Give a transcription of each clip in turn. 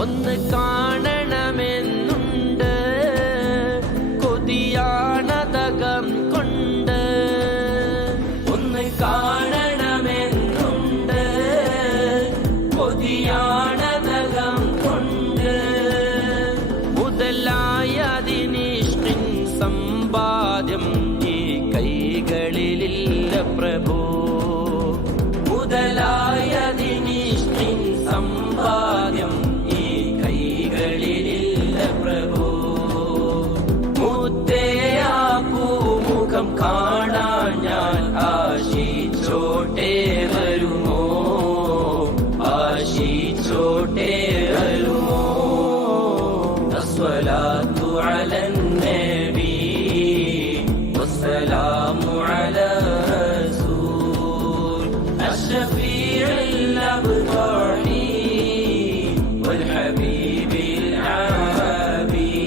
ഒന്ന് കാണണമെന്നുണ്ട്. കൊതിയാണതകം കൊണ്ട്. ഒന്ന് കാണണമെന്നുണ്ട്. കൊതിയാണതകം കൊണ്ട്. മുതലായതിനിഷ്ടിൻ സമ്പാദ്യം الصلاة على النبي والسلام على رسول الشفيع الأبطحي والحبيب العابي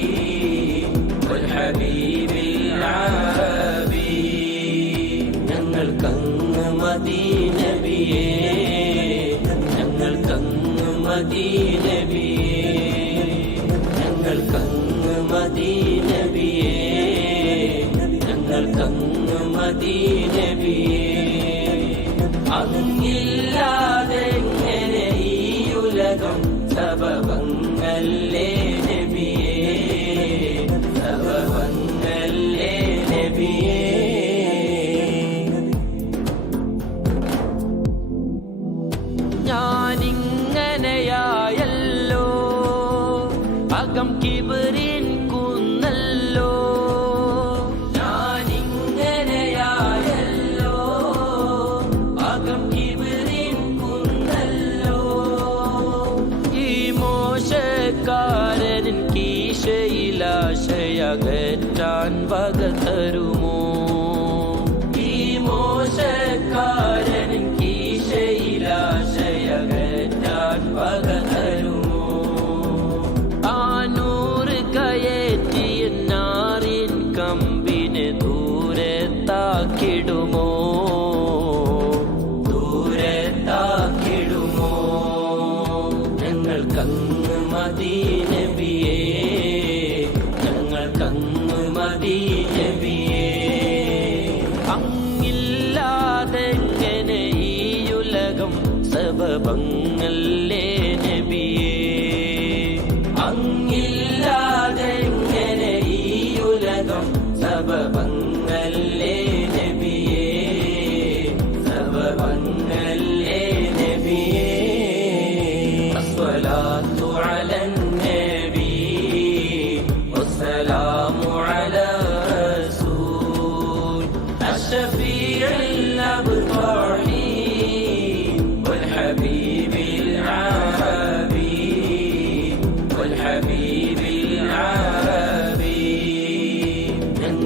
والحبيب العابي ഞങ്ങൾക്കങ്ങ് മദീനബിയേ ഞങ്ങൾക്കങ്ങ് മദീനബിയേ അങ്ങില്ലാതെ ഈ ഉലകം സബബങ്ങല്ലേ കീശയിലാശയകറ്റാൻ വക സർവമംഗലേ നബിയേ? അങ്ങില്ലാതെ എങ്ങനെ ഈ ഉലകം സർവമംഗലേ നബിയേ? സർവമംഗലേ നബിയേ? അസ്വലാത്തു അലൻ നബി വസ്സലാമു അലാ റസൂൽ. അഷ്ഫീഉൽ അബ്റാർ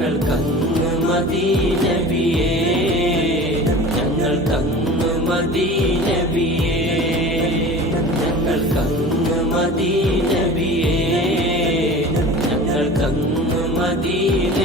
ഞങ്ങൾക്കങ്ങ് മദീനബിയേ ഞങ്ങൾക്കങ്ങ് മദീനബിയേ ഞങ്ങൾക്കങ്ങ് മദീനബിയേ ഞങ്ങൾക്കങ്ങ് മദീന